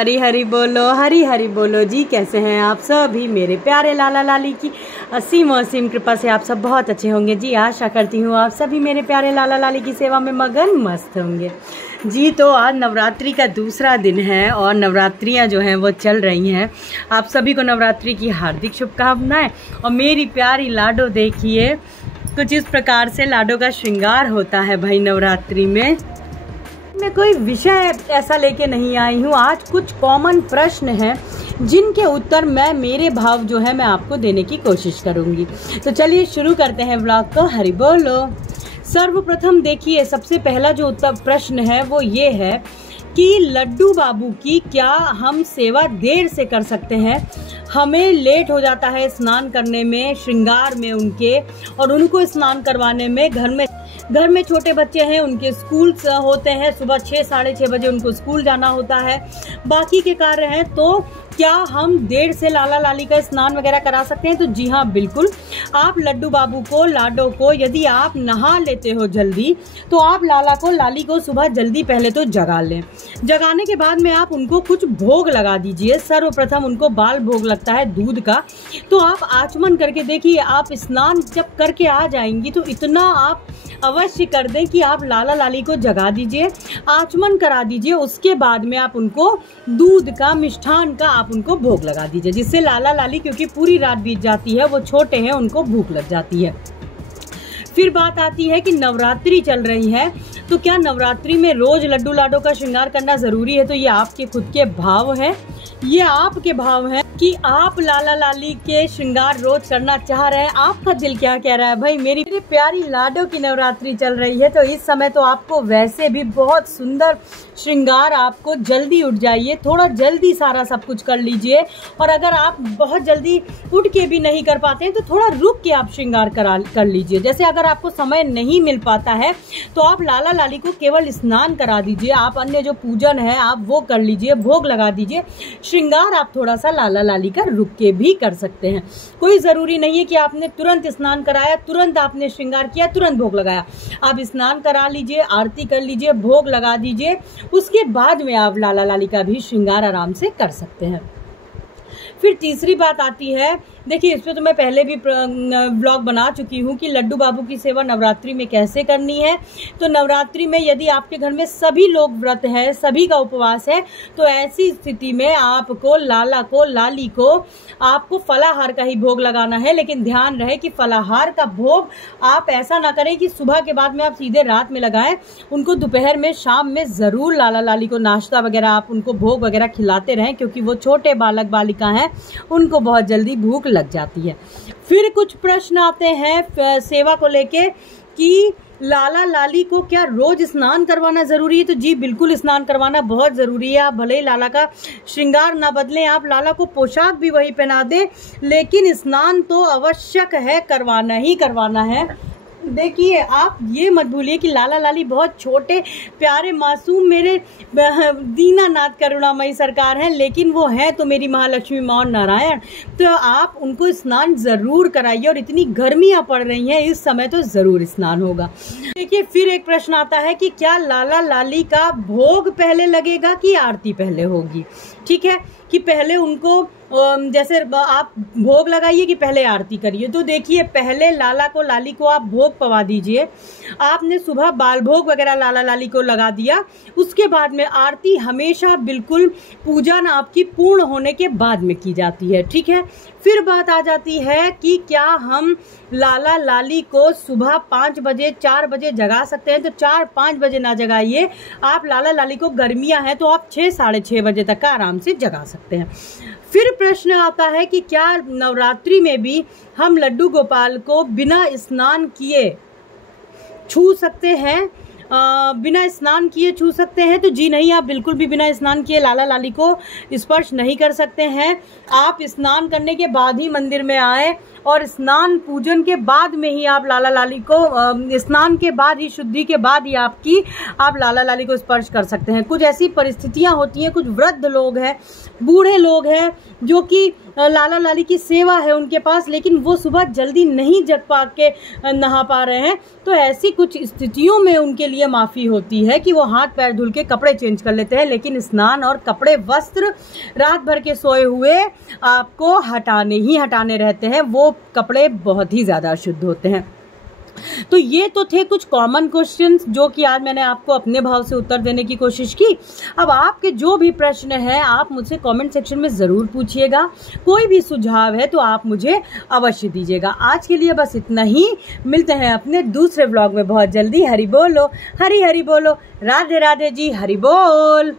हरी हरी बोलो, हरी हरी बोलो जी। कैसे हैं आप सभी मेरे प्यारे लाला लाली की असीम असीम कृपा से आप सब बहुत अच्छे होंगे जी। आशा करती हूँ आप सभी मेरे प्यारे लाला लाली की सेवा में मगन मस्त होंगे जी। तो आज नवरात्रि का दूसरा दिन है और नवरात्रियाँ जो हैं वो चल रही हैं। आप सभी को नवरात्रि की हार्दिक शुभकामनाएं। और मेरी प्यारी लाडो देखिए कुछ इस प्रकार से लाडो का श्रृंगार होता है भाई नवरात्रि में। मैं कोई विषय ऐसा लेके नहीं आई हूँ, आज कुछ कॉमन प्रश्न हैं जिनके उत्तर मैं मेरे भाव जो है मैं आपको देने की कोशिश करूँगी। तो चलिए शुरू करते हैं व्लॉग को। हरि बोलो। सर्वप्रथम देखिए सबसे पहला जो उत्तर प्रश्न है वो ये है कि लड्डू बाबू की क्या हम सेवा देर से कर सकते हैं। हमें लेट हो जाता है स्नान करने में, श्रृंगार में उनके, और उनको स्नान करवाने में। घर में छोटे बच्चे हैं, उनके स्कूल होते हैं, सुबह 6 साढ़े 6 बजे उनको स्कूल जाना होता है, बाकी के कार्य हैं। तो क्या हम देर से लाला लाली का स्नान वगैरह करा सकते हैं? तो जी हाँ बिल्कुल। आप लड्डू बाबू को, लाडो को यदि आप नहा लेते हो जल्दी तो आप लाला को, लाली को सुबह जल्दी पहले तो जगा लें। जगाने के बाद में आप उनको कुछ भोग लगा दीजिए। सर्वप्रथम उनको बाल भोग लगता है दूध का, तो आप आचमन करके देखिए। आप स्नान जब करके आ जाएंगी तो इतना आप अवश्य कर दें कि आप लाला लाली को जगा दीजिए, आचमन करा दीजिए। उसके बाद में आप उनको दूध का, मिष्ठान का आप उनको भोग लगा दीजिए, जिससे लाला लाली, क्योंकि पूरी रात बीत जाती है, वो छोटे हैं, उनको भूख लग जाती है। फिर बात आती है कि नवरात्रि चल रही है तो क्या नवरात्रि में रोज लड्डू लाडो का श्रृंगार करना जरूरी है? तो ये आपके खुद के भाव है, ये आपके भाव है कि आप लाला लाली के श्रृंगार रोज करना चाह रहे हैं। आपका दिल क्या कह रहा है? भाई मेरी प्यारी लाडो की नवरात्रि चल रही है तो इस समय तो आपको वैसे भी बहुत सुंदर श्रृंगार, आपको जल्दी उठ जाइए, थोड़ा जल्दी सारा सब कुछ कर लीजिए। और अगर आप बहुत जल्दी उठ के भी नहीं कर पाते हैं तो थोड़ा रुक के आप श्रृंगार कर लीजिए। जैसे अगर आपको समय नहीं मिल पाता है तो आप लाला लाली को केवल स्नान करा दीजिए, आप अन्य जो पूजन है आप वो कर लीजिए, भोग लगा दीजिए। श्रृंगार आप थोड़ा सा लाला लाली का रुक के भी कर सकते हैं। कोई जरूरी नहीं है कि आपने तुरंत स्नान कराया, तुरंत आपने श्रृंगार किया, तुरंत भोग लगाया। आप स्नान करा लीजिए, आरती कर लीजिए, भोग लगा दीजिए, उसके बाद में आप लाला लाली का भी श्रृंगार आराम से कर सकते हैं। फिर तीसरी बात आती है, देखिए इस पे तो मैं पहले भी ब्लॉग बना चुकी हूँ कि लड्डू बाबू की सेवा नवरात्रि में कैसे करनी है। तो नवरात्रि में यदि आपके घर में सभी लोग व्रत है, सभी का उपवास है, तो ऐसी स्थिति में आपको, लाला को, लाली को, आपको फलाहार का ही भोग लगाना है। लेकिन ध्यान रहे कि फलाहार का भोग आप ऐसा ना करें कि सुबह के बाद में आप सीधे रात में लगाएं। उनको दोपहर में, शाम में जरूर लाला लाली को नाश्ता वगैरह, आप उनको भोग वगैरह खिलाते रहें, क्योंकि वो छोटे बालक बालिका हैं, उनको बहुत जल्दी भूख लग जाती है। फिर कुछ प्रश्न आते हैं सेवा को लेके कि लाला लाली को क्या रोज स्नान करवाना जरूरी है? तो जी बिल्कुल, स्नान करवाना बहुत जरूरी है। आप भले ही लाला का श्रृंगार ना बदलें, आप लाला को पोशाक भी वही पहना दें, लेकिन स्नान तो आवश्यक है, करवाना ही करवाना है। देखिए आप ये मत भूलिए कि लाला लाली बहुत छोटे प्यारे मासूम मेरे दीनानाथ करुणामयी सरकार हैं, लेकिन वो हैं तो मेरी महालक्ष्मी माँ और नारायण। तो आप उनको स्नान जरूर कराइए, और इतनी गर्मियाँ पड़ रही हैं इस समय तो जरूर स्नान होगा। देखिए फिर एक प्रश्न आता है कि क्या लाला लाली का भोग पहले लगेगा कि आरती पहले होगी? ठीक है कि पहले उनको जैसे आप भोग लगाइए कि पहले आरती करिए। तो देखिए पहले लाला को, लाली को आप भोग पवा दीजिए। आपने सुबह बाल भोग वगैरह लाला लाली को लगा दिया, उसके बाद में आरती हमेशा बिल्कुल पूजन आपकी पूर्ण होने के बाद में की जाती है। ठीक है। फिर बात आ जाती है कि क्या हम लाला लाली को सुबह 5 बजे 4 बजे जगा सकते हैं? तो 4-5 बजे ना जगाइए आप। लाला लाली को गर्मियां हैं तो आप 6 साढ़े 6 बजे तक का आराम से जगा सकते हैं। फिर प्रश्न आता है कि क्या नवरात्रि में भी हम लड्डू गोपाल को बिना स्नान किए छू सकते हैं? बिना स्नान किए छू सकते हैं? तो जी नहीं, आप बिल्कुल भी बिना स्नान किए लाला लाली को स्पर्श नहीं कर सकते हैं। आप स्नान करने के बाद ही मंदिर में आए और स्नान पूजन के बाद में ही आप लाला लाली को, स्नान के बाद ही, शुद्धि के बाद ही आप लाला लाली को स्पर्श कर सकते हैं। कुछ ऐसी परिस्थितियां होती हैं, कुछ वृद्ध लोग हैं, बूढ़े लोग हैं जो कि लाला लाली की सेवा है उनके पास, लेकिन वो सुबह जल्दी नहीं जग पा के नहा पा रहे हैं। तो ऐसी कुछ स्थितियों में उनके लिए लिए माफ़ी होती है कि वो हाथ पैर धुल के कपड़े चेंज कर लेते हैं, लेकिन स्नान और कपड़े वस्त्र रात भर के सोए हुए आपको हटाने ही हटाने रहते हैं। वो कपड़े बहुत ही ज़्यादा अशुद्ध होते हैं। तो ये तो थे कुछ कॉमन क्वेश्चंस जो कि आज मैंने आपको अपने भाव से उत्तर देने की कोशिश की। अब आपके जो भी प्रश्न हैं आप मुझसे कमेंट सेक्शन में ज़रूर पूछिएगा। कोई भी सुझाव है तो आप मुझे अवश्य दीजिएगा। आज के लिए बस इतना ही। मिलते हैं अपने दूसरे ब्लॉग में बहुत जल्दी। हरि बोलो, हरि हरि बोलो, राधे राधे जी, हरि बोल।